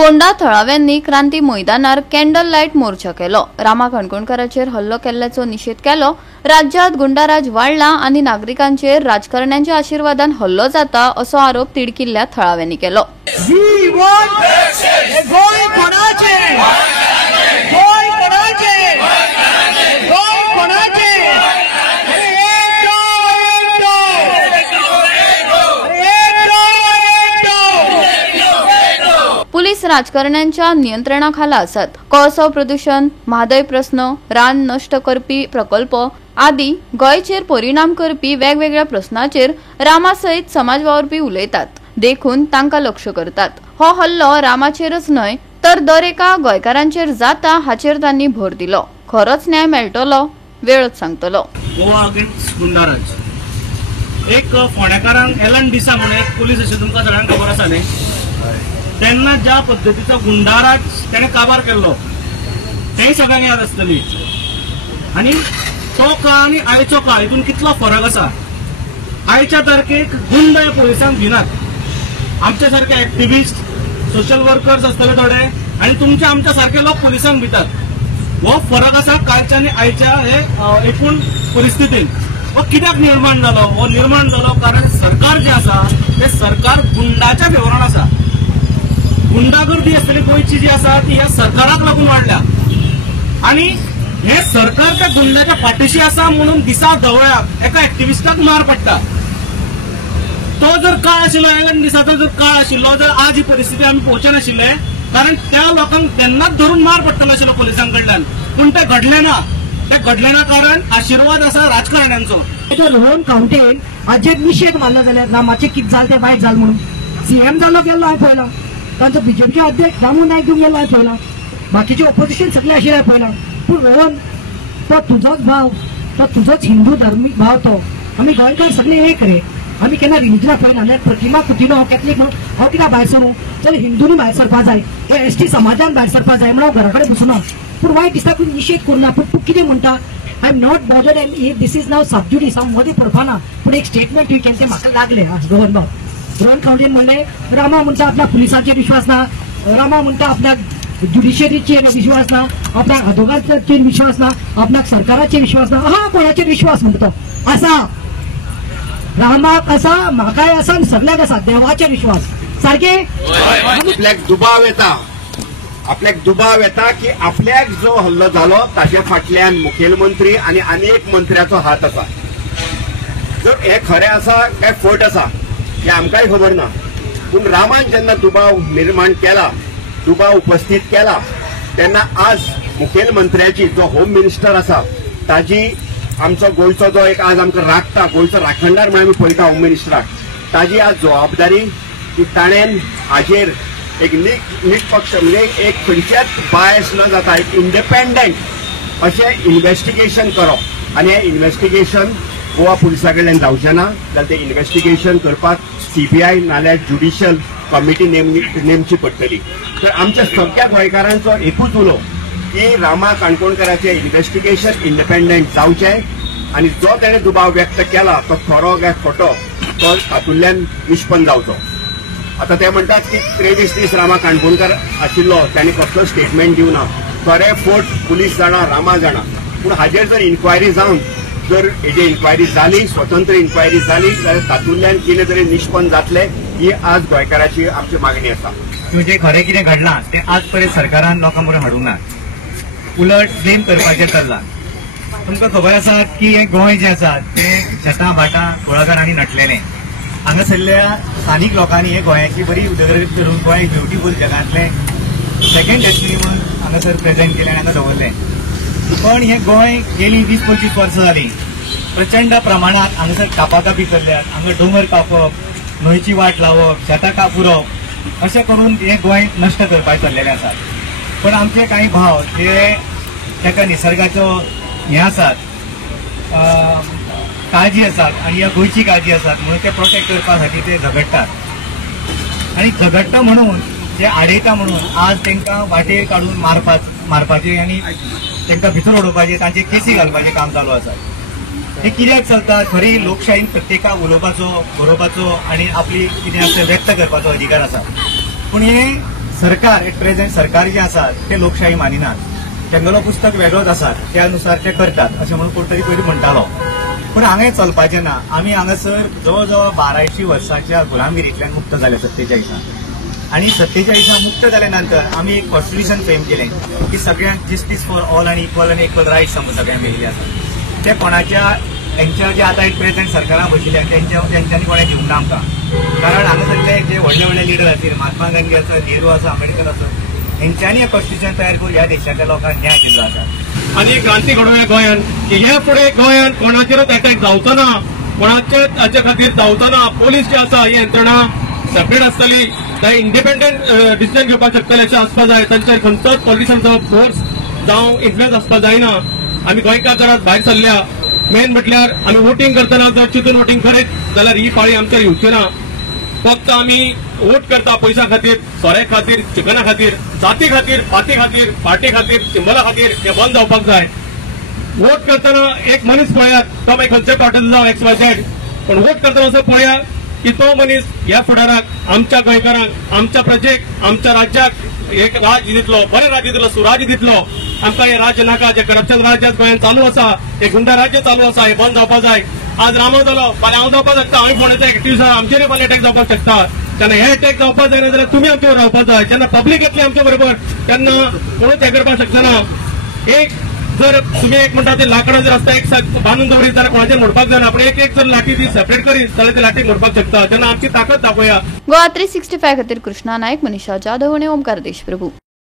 फोंडा थळाव्यांनी क्रांती मैदानार candle light मोर्चा केलो। रामा काणकोणकाराचेर हल्लो केल्ल्याचो निषेध केलो। राज्यात गुंडाराज वाडला आणि नागरिकांचेर राजकारण्यांच्या आशीर्वादान हल्लो जाता असो आरोप तिडकिल्ल्या थळाव्यांनी केलो। पुलीस राजकारण्यांच्या नियंत्रणाखाला आसात। कोळसो प्रदूषण, म्हादय प्रश्न, रान नष्ट करपी प्रकल्प आदी गोंयचेर परिणाम करपी वेगवेगळ्या प्रश्नांचेर रामा सयत समाज वावरपी उलयतात, देखून तांकां लक्ष करतात। हो हल्लो रामाचेरच न्हय तर दर एका गोंयकारांचेर जाता हाचेर तांणी भर दिलो। खरोच न्याय मेळटलो, वेळच सांगतलो। गोवा अगेन्स्ट गुंडाराज एक फोंडेकारांक एलन डिसा म्हणून एक पुलीस अशें तुमकां सगळ्यांक खबर आसा न्ही, तेन्ना ज्या पद्दतीचो गुंडाराज तेणे काबार केल्लो तेय सगळ्यांक याद आसतली। आनी तो काळ आनी आयचो काळ हितून कितलो फरक आसा। आयच्या तारखेक गुंड ह्या पुलिसांक भिनात। आमच्या सारखे एक्टिविस्ट, सोशल वर्कर्स आसतले थोडे आनी तुमचे आमच्या सारखे लोक पुलिसांक भितात। हो फरक आसा कालच्या आनी आयच्या हे एकूण परिस्थितीन। हो कित्याक निर्माण जालो? हो निर्माण जालो कारण सरकार जे आसा ते सरकार गुंडाच्या फेवरान आसा। गुंडागर्दी आसतली गोंयची जी आसा ती ह्या सरकाराक लागून वाडल्या आणि हे सरकार त्या गुंडाच्या फाटीशी आसा म्हणून दिसा ढवळ्याक एका एक्टिविस्टाक मार पडटा। तो जर काळ आशिल्लो, एलन दिसाचो जर काळ आशिल्लो, जर आज ही परिस्थिती आमी पोवचनाशिल्ले कारण त्या लोकांक तेन्नाच धरून मार पडटलो आशिल्लो पुलिसांकडल्यान, पूण ते घडले ना। ते घडले ना कारण आशीर्वाद आसा राजकारण्यांचो। रोहन कावंटेन हाजेर निषेध मारला जाल्यार रामाचें कितें जालें तें वायट जालें म्हणून सीएम जालो गेल्लो हांवें पळयला, तांचो बीजेपीचे अध्यक्ष दामू नायक घेवन गेलो हांवें पळयला, बाकीचे ऑपोजिशन सगळे आशिल्ले हांवें पळयला। पूण रोहन तो तुजोच भाव, तो तुजोच हिंदू धर्मीक भाव, तो आमी गोंयकार सगळे एक रे। आमी केन्ना रिलीजना पळयना जाल्यार प्रतिमा कुटिनो हांव कॅथलीक म्हणून हांव कित्याक भायर सरूं? जाल्यार हिंदूनी भायर सरपा जाय, हे एसटी समाजान भायर सरपा जाय म्हणून हांव घरा कडेन बसना। पूण वायट दिसता पूण निषेध करना। पूण तूं कितें म्हणटा? I am not bothered and if this is now sub judice हांव मदीं पडपाना, पूण एक स्टेटमेंट वी केलें तें म्हाका लागलें रोहन भाव। रोहन कावंटेन म्हणलें रामा म्हणटा आपल्या पुलिसांचेर विश्वास ना, रामा म्हणटा आपल्या ज्युडिशरीचेर विश्वास ना, आपल्या अधोगाचेर विश्वास ना, आपल्या सरकाराचेर विश्वास ना। हा कोणाचेर विश्वास म्हणटा तो आसा? रामाक आसा, म्हाकाय आसा, सगळ्याक आसा, देवाचेर विश्वास सारखे। आपल्याक दुबाव येता की आपल्याक जो हल्लो जालो ताचे फाटल्यान मुखेलमंत्री आणि अनेक मंत्र्याचो हात आसा। जर हे खरें आसा काय फट आसा हे आमकांय खबर ना, पूण रामान जेन्ना दुबाव निर्माण केला, दुबाव उपस्थित केला, तेन्ना आज मुखेलमंत्र्याची जो होम मिनिस्टर आसा ताजी आमचो गोंयचो जो एक आज आमकां राखता, गोंयचो राखणदार म्हणून आमी पळयता होम मिनिस्टराक, ताजी आज जबाबदारी की ताणेन हाजेर एक निष्पक्ष म्हणजे एक खंयच्याच बायस न जाता एक इंडिपेंडंट अशें इन्व्हेस्टिगेशन करप। आनी हें इन्व्हेस्टिगेशन गोवा पुलिसा कडल्यान जावचें ना, जाल्यार तें इन्व्हेस्टिगेशन करपाक सीबीआय नाल्यार ज्युडिशियल कमिटी नेमची पडटली। तर आमच्या सगळ्या गोंयकारांचो एकूच उलो की रामा काणकोणकाराचें इन्व्हेस्टिगेशन इंडिपेंडंट जावचें आनी जो ताणें दुबाव व्यक्त केला तो खरो काय खोटो तो तातूंतल्यान निष्पन्न जावचो। आता ते म्हणटात की 23 दीस रामा काणकोणकार आशिल्लो, ताणें कसलो स्टेटमेंट दिवना। खरें फोट पुलीस जाणा, रामा जाणा, पूण हाजेर जर इन्क्वायरी जावन जर हेजी इन्क्वायरी जाली, स्वतंत्र इन्क्वायरी जाली जाल्यार तातूंतल्यान कितें तरी निष्पन्न जातलें ही आज गोंयकाराची आमची मागणी आसा। म्हणजे खरें कितें घडलां तें आज पर्यंत सरकारान लोकां मुखार हाडूंक ना, उलट ब्लेम करपाचें चल्लां। तुमकां खबर आसा की हें गोंय जें आसा तें शेतां भाटां कुळागर आनी नटलेलें। हांगासरल्या स्थानीक लोकांनी हे गोंयाची बरी उदरगत करून गोंय ब्युटिफूल जगांतलें सेकंड डेस्टिनी म्हणून हांगासर प्रेजेंट केलें आनी हांगा दवरलें। पण हें गोंय गेलीं 20-25 वर्सां जालीं प्रचंड प्रमाणात हांगासर कापाकापी चल्ल्यात। हांगा डोंगर कापप, न्हंयची वाट लावप, शेतां कापुरप अशें करून हें गोंय नश्ट करपाक चल्लेलें आसा। पण आमचे काही भाव जे ताका निसर्गाचो हें आसात, काळजी आसात आनी ह्या गोंयची काळजी आसात म्हणून ते प्रोटेक्ट करपा खातीर ते झगडटात। आनी झगडटा म्हणून ते आडयता म्हणून आज तांकां वाटेर काडून मारपाचें आनी तांकां भितर उडोवपाचें, तांचे केसी घालपाचें काम चालू आसा। हे कित्याक चलता? खरी लोकशायेन प्रत्येकाक उलोवपाचो, बरोवपाचो आनी आपली कितें आसा व्यक्त करपाचो अधिकार आसा। पूण हे सरकार एक प्रेझेंट सरकार जे आसात ते लोकशाही मानिनात. तेंगेलो पुस्तक वेगळोच आसा, त्यानुसार ते करतात अशें म्हणून कोण तरी पयलीं म्हणटालो. पूण हांगा चलपाचें ना. आमी हांगासर जवळ जवळ 1200 वर्सांच्या गुलामगिरींतल्यान मुक्त जाले 47 आणि 47 मुक्त जाल्या नंतर आमी एक कॉन्स्टिट्यूशन फ्रेम केलें की सगळ्यांक जस्टीस फॉर ऑल आणि इक्वल रायट्स आमकां सगळ्यांक मेळिल्ले आसात. ते कोणाच्या हेंच्या जे आतां एक प्रेझेंट सरकारान बशिल्ल्या तेंच्यांनी कोणें दिवंक ना आमकां. कारण हांगासरले जे व्हडले व्हडले लिडर आसात, महात्मा गांधी आसा, नेहरू आसा, आंबेडकर आसा, हेंच्यांनी हे कॉन्स्टिट्यूशन तयार करून ह्या देशाच्या लोकांक न्याय दिल्लो आसा. आणि क्रांती घडोवया गोंयांत की हे फुडें गोंयांत कोणाचेरच अटॅक जावचो ना, कोणाचेच हाचे खातीर जावचो ना. पोलीस जे आसा ही यंत्रणा सेपरेट आसतली, ते इंडिपेंडंट डिसिजन घेवपाक शकतले अशें आसपाक जाय. तांचेर खंयचोच पॉलिटिशनचो फोर्स जावं इन्फ्लुएन्स आसपाक जायना. आमी गोंयकार जरात भायर सरल्या. मेन म्हटल्यार आमी वोटिंग करतना जर चिंतून वोटिंग करीत जाल्यार ही पाळी आमचेर येवची ना. फक्त आमी वोट करता पयसा खातीर, सोऱ्या खातीर, चिकना खातीर, जाती खातीर, पाती खातीर, पार्टी खातीर, सिंबला खातीर हे बंद जावपाक जाय. वोट करतना एक मनीस पळयात, तो मागीर खंयच्या पार्टीचो जावं XYZ, पण वोट करतना असो पळयात की तो मनीस ह्या फुडाराक आमच्या गोंयकारांक, आमच्या प्रजेक, आमच्या राज्याक एक राज्य दितलो, बरें राज्य दितलो, सुराज्य दितलो. आमकां हे राज्य नाका. जे करप्शन राज्य गोंयांत चालू आसा, हे गुंडा राज्य चालू आसा, हे बंद जावपाक जाय. आज रामो जालो, फाल्यां हांव जावपाक शकता, हांवें फोंडेचा एक्टिव्ह आसा, आमचेर फाल्यां अटॅक जावपाक शकता. तेन्ना हे अटॅक जावपाक जायना जाल्यार तुमी आमचे रावपाक जाय. जेन्ना पब्लीक येतली आमच्या बरोबर तेन्ना कोणूच हे करपाक शकना. एक जर तुम्ही एक म्हणटा ते लाकडां जर आसता एक बांदून दवरीत जाल्यार कोणाचेर मोडपाक जायना. आपण एक एक जर लाठी ती सेपरेट करीत जाल्यार ते लाटीक मोडपाक शकता. तेन्ना आमची ताकद दाखोवया. गोवा 365 खातीर कृष्णा नायक, मनीषा जाधव आणि ओमकार देशप्रभू.